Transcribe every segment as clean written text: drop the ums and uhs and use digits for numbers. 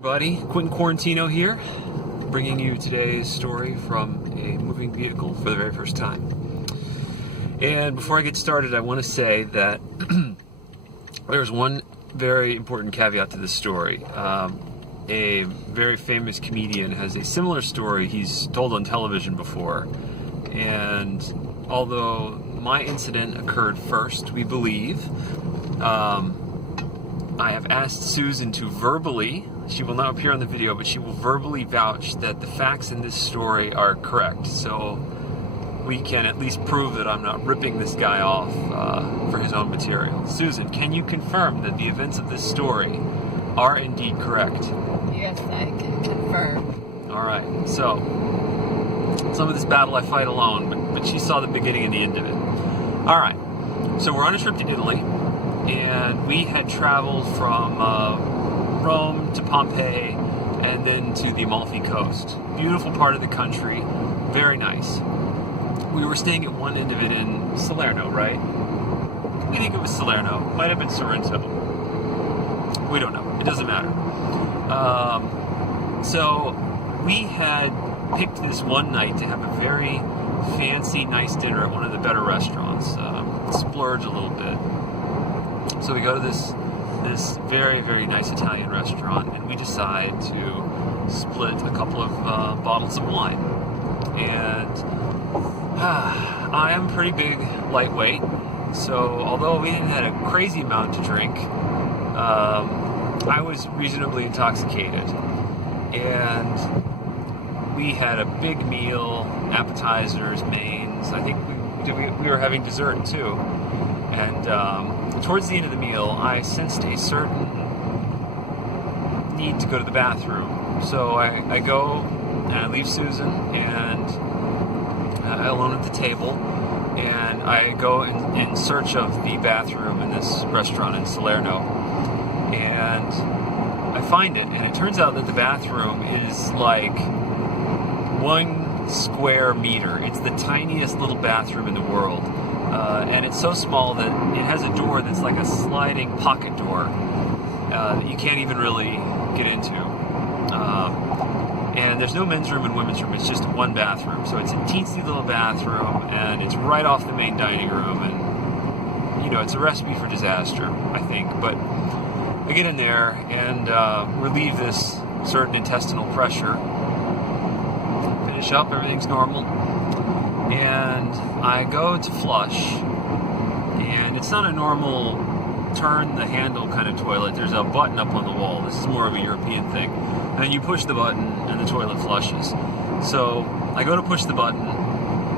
Everybody, Quentin Quarantino here, bringing you today's story from a moving vehicle for the very first time. And before I get started, I want to say that there's one very important caveat to this story. A very famous comedian has a similar story he's told on television before, and although my incident occurred first, we believe, I have asked Susan to verbally, she will not appear on the video, but she will verbally vouch that the facts in this story are correct. So we can at least prove that I'm not ripping this guy off for his own material. Susan, can you confirm that the events of this story are indeed correct? Yes, I can confirm. Alright, so some of this battle I fight alone, but she saw the beginning and the end of it. Alright, so we're on a trip to Italy, and we had traveled from Rome to Pompeii and then to the Amalfi Coast. Beautiful part of the country, very nice. We were staying at one end of it in Salerno, right? We think it was Salerno, might have been Sorrento. We don't know, it doesn't matter. So we had picked this one night to have a very fancy, nice dinner at one of the better restaurants, splurge a little bit. So we go to this very, very nice Italian restaurant, and we decide to split a couple of bottles of wine. And I am a pretty big lightweight, so although we didn't have a crazy amount to drink, I was reasonably intoxicated. And we had a big meal, appetizers, mains. I think we were having dessert too. And towards the end of the meal, I sensed a certain need to go to the bathroom. So I go and I leave Susan and alone at the table, and I go in search of the bathroom in this restaurant in Salerno, and I find it, and it turns out that the bathroom is like 1 square meter. It's the tiniest little bathroom in the world. And it's so small that it has a door that's like a sliding pocket door that you can't even really get into. And there's no men's room and women's room, it's just one bathroom. So it's a teensy little bathroom, and it's right off the main dining room, and you know, it's a recipe for disaster, I think. But I get in there and relieve this certain intestinal pressure, finish up, everything's normal. And I go to flush, and it's not a normal turn the handle kind of toilet. There's a button up on the wall. This is more of a European thing. And then you push the button and the toilet flushes. So I go to push the button,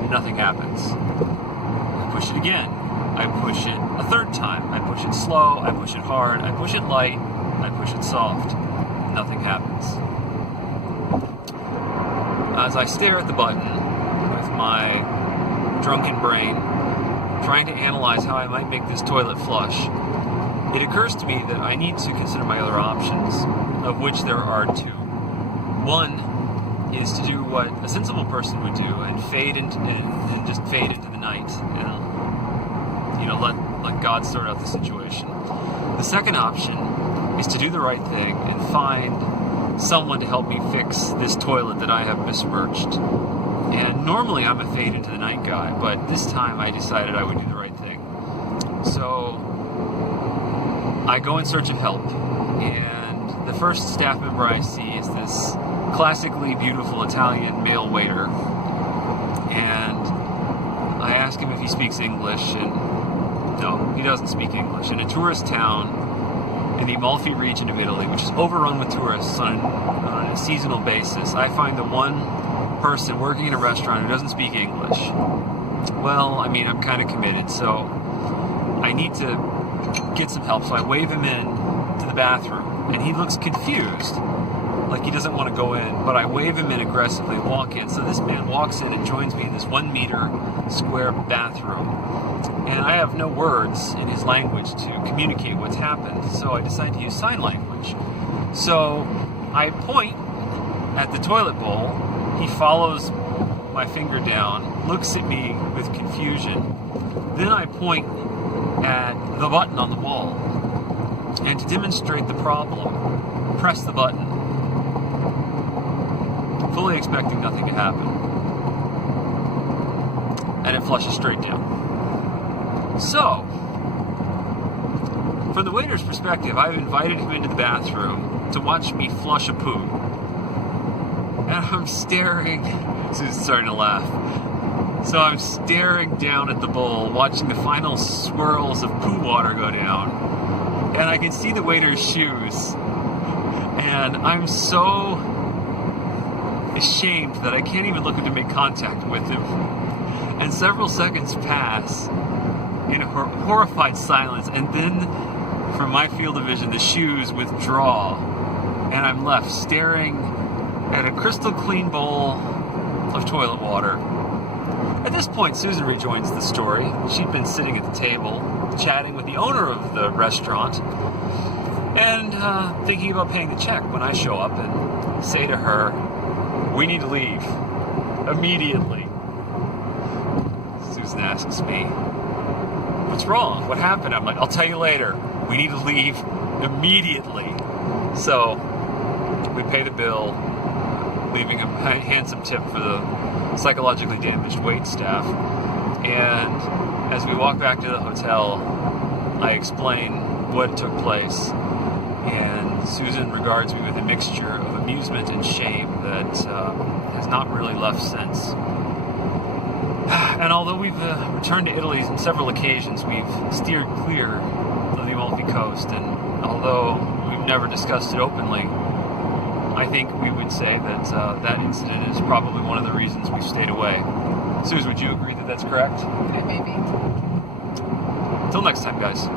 nothing happens. I push it again. I push it a third time. I push it slow, I push it hard, I push it light, I push it soft. Nothing happens. As I stare at the button, my drunken brain, trying to analyze how I might make this toilet flush, it occurs to me that I need to consider my other options, of which there are two. One is to do what a sensible person would do and just fade into the night, and let God sort out the situation. The second option is to do the right thing and find someone to help me fix this toilet that I have besmirched. And normally I'm a fade into the night guy, but this time I decided I would do the right thing. So I go in search of help, and the first staff member I see is this classically beautiful Italian male waiter. And I ask him if he speaks English, and no, he doesn't speak English. In a tourist town in the Amalfi region of Italy, which is overrun with tourists on a seasonal basis, I find the one person working in a restaurant who doesn't speak English. Well, I mean, I'm kind of committed, so I need to get some help. So I wave him in to the bathroom, and he looks confused, like he doesn't want to go in, but I wave him in aggressively, walk in. So this man walks in and joins me in this 1 meter square bathroom, and I have no words in his language to communicate what's happened, so I decide to use sign language. So I point at the toilet bowl. He follows my finger down, looks at me with confusion. Then I point at the button on the wall. And to demonstrate the problem, press the button. fully expecting nothing to happen. And it flushes straight down. So, from the waiter's perspective, I've invited him into the bathroom to watch me flush a poo. And I'm staring. Susan's starting to laugh. So I'm staring down at the bowl, watching the final swirls of poo water go down. And I can see the waiter's shoes. And I'm so ashamed that I can't even look up to make contact with him. And several seconds pass in horrified silence, and then from my field of vision, the shoes withdraw, and I'm left staring at a crystal clean bowl of toilet water. At this point, Susan rejoins the story. She'd been sitting at the table, chatting with the owner of the restaurant, and thinking about paying the check when I show up and say to her, "We need to leave. Immediately." Susan asks me, "What's wrong? What happened?" I'm like, "I'll tell you later. We need to leave immediately." So we pay the bill, leaving a handsome tip for the psychologically damaged wait staff. And as we walk back to the hotel, I explain what took place. And Susan regards me with a mixture of amusement and shame that has not really left since. And although we've returned to Italy on several occasions, we've steered clear of the Amalfi Coast, and although we've never discussed it openly, I think we would say that that incident is probably one of the reasons we've stayed away. Susan, would you agree that that's correct? Maybe. Until next time, guys.